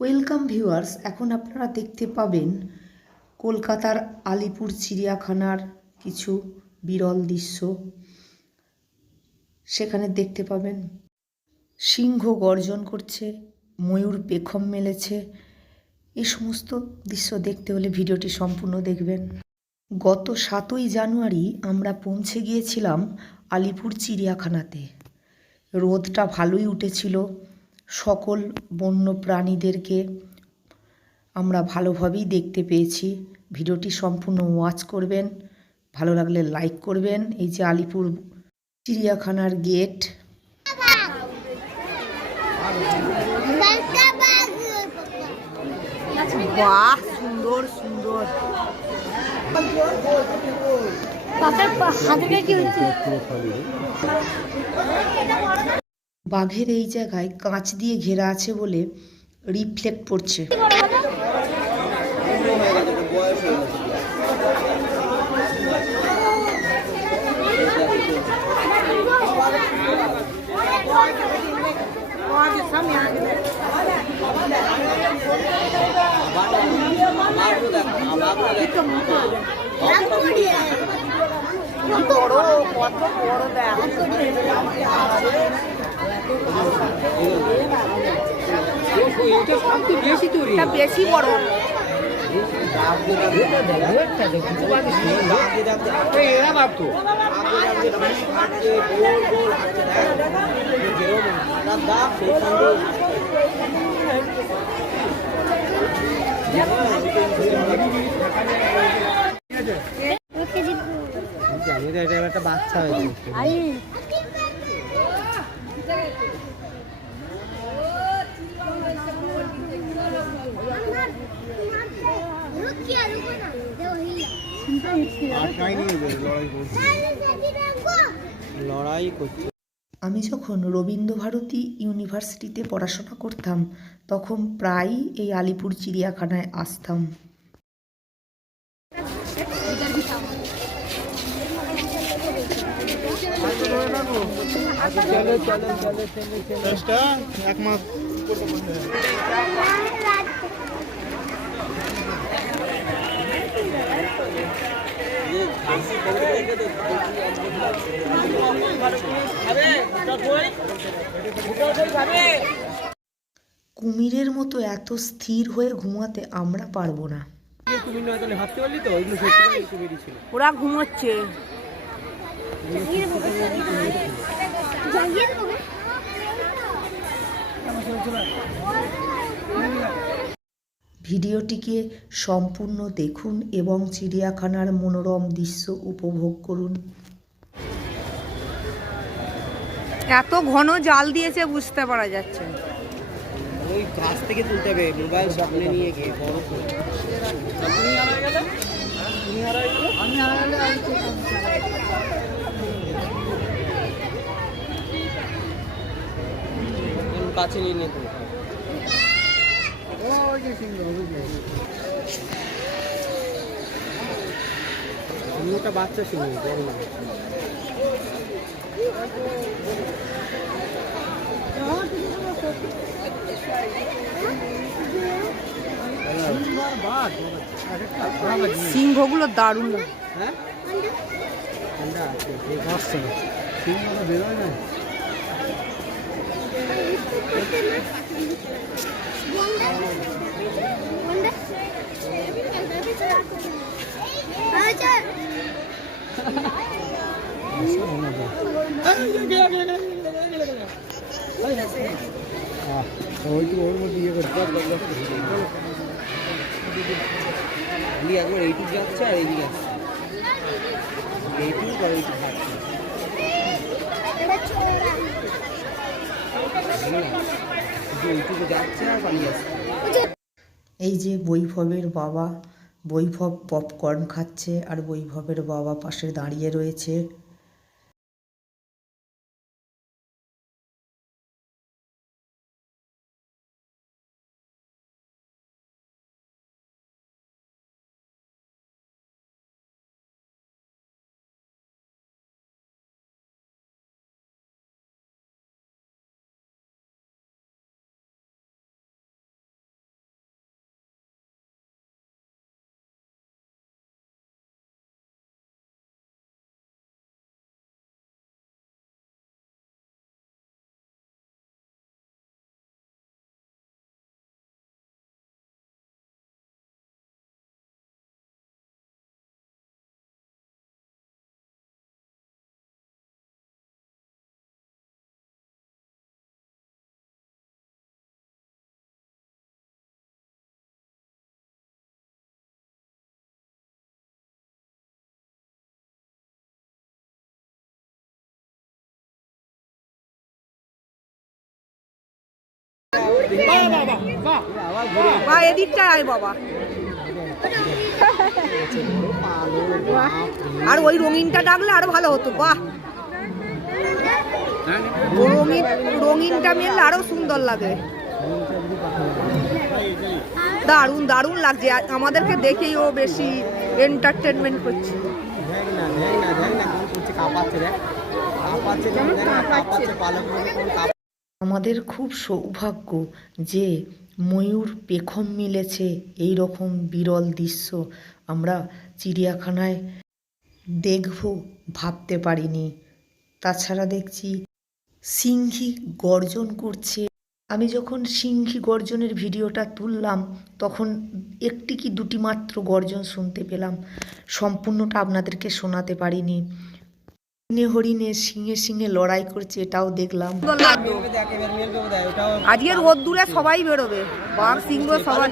Welcome viewers, এখন আপনারা দেখতে পাবেন কলকাতার আলিপুর চিড়িয়াখানার কিছু বিরল দৃশ্য। সেখানে দেখতে পাবেন সিংহ গর্জন করছে, ময়ূর পেখম মেলেছে। এ সমস্ত দৃশ্য দেখতে হলে ভিডিওটি সম্পূর্ণ দেখবেন। গত সাতই জানুয়ারি আমরা পৌঁছে গিয়েছিলাম আলিপুর চিড়িয়াখানাতে। রোদটা ভালোই উঠেছিল সকল বন্য প্রাণীদেরকে আমরা ভালোভাবেই দেখতে পেয়েছি। ভিডিওটি সম্পূর্ণ ওয়াচ করবেন। ভালো লাগলে লাইক করবেন। এই যে আলিপুর চিড়িয়াখানার গেট বাহ সুন্দর সুন্দর। হাতে কি হচ্ছে বাঘের এই জায়গায় কাঁচ দিয়ে ঘেরা আছে বলে রিফ্লেক্ট পড়ছে। এটা বেশি বড়। এটা একটা বাচ্চা হয়েছে লড়াই করছে। আমি যখন রবীন্দ্রভারতী ইউনিভার্সিটিতে পড়াশোনা করতাম তখন প্রায়ই এই আলিপুর চিড়িয়াখানায় আসতাম। চলো চলো চলো চলো চলো এক মাস কুমিরের মতো এত স্থির হয়ে ঘুমাতে আমরা পারব না। ওরা নয় ভিডিওটিকে সম্পূর্ণ দেখুন এবং চিড়িয়াখানার মনোরম দৃশ্য উপভোগ করুন। এত ঘন জাল দিয়েছে বুঝতে পারা যাচ্ছে না। ওই গাছ থেকে তুলতে হবে মোবাইল সামনে নিয়ে গিয়ে বড় করে। কাছে নিয়ে নিয়ে হবে। বাচ্চা সিংহ বড় না সিংহগুলো দারুণ। হ্যাঁ বেরোয় না মধ্যে ইয়ে করতে খালি একবার এইটুক যাচ্ছে আর এইদিকে আসছে এইটুক আর এইটুক হাঁটছে জানি না শুধু এইটুকু যাচ্ছে আর পালিয়ে আসছে এই যে বৈভবের বাবা বৈভব পপকর্ন খাচ্ছে আর বৈভবের বাবা পাশে দাঁড়িয়ে রয়েছে। বাবা। আর ওই রঙিনটা ডাকলে আরও ভালো হতো, বাহ। রঙিন, রঙিনটা মেললে আরও সুন্দর লাগে। দারুণ দারুণ লাগছে। আমাদেরকে দেখেই ও বেশি এন্টারটেনমেন্ট করছে। আমাদের খুব সৌভাগ্য যে ময়ূর পেখম মিলেছে এই রকম বিরল দৃশ্য আমরা চিড়িয়াখানায় দেখব, ভাবতে পারিনি। তাছাড়া দেখছি সিংহী গর্জন করছে। আমি যখন সিংহী গর্জনের ভিডিওটা তুললাম, তখন একটি কি দুটি মাত্র গর্জন শুনতে পেলাম। সম্পূর্ণটা আপনাদেরকে শোনাতে পারিনি। হরিণে হরিণে সিংহে সিংহে লড়াই করছে এটাও দেখলাম। সুন্দর লাগতো মেলবে দেখ এবার মেলবে বোধহয় ওটাও আজকে রোদ দূরে সবাই বেরোবে বাঘ সিংহ সবাই।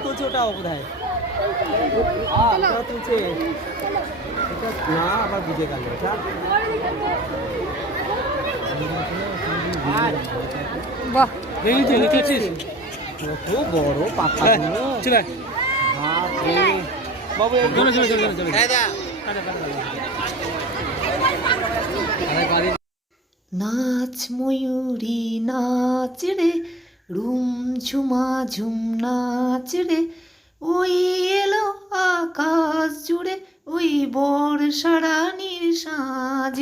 বাহ। কত বড় পাখা বাবু চলো চলো চলো চলো নাচ ময়ূরী নাচ রে রুম ঝুমা ঝুম নাচ রে ওই এলো আকাশ জুড়ে, ওই বর সারা নির সাজ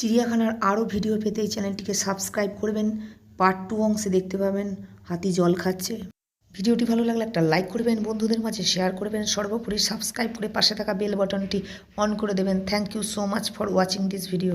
চিড়িয়াখানার আরও ভিডিও পেতে এই চ্যানেলটিকে সাবস্ক্রাইব করবেন। পার্ট টু অংশে দেখতে পাবেন, হাতি জল খাচ্ছে। ভিডিওটি ভালো লাগলে একটা লাইক করবেন, বন্ধুদের মাঝে শেয়ার করবেন, সর্বোপরি সাবস্ক্রাইব করে পাশে থাকা বেল বাটনটি অন করে দেবেন। Thank you so much for watching this video.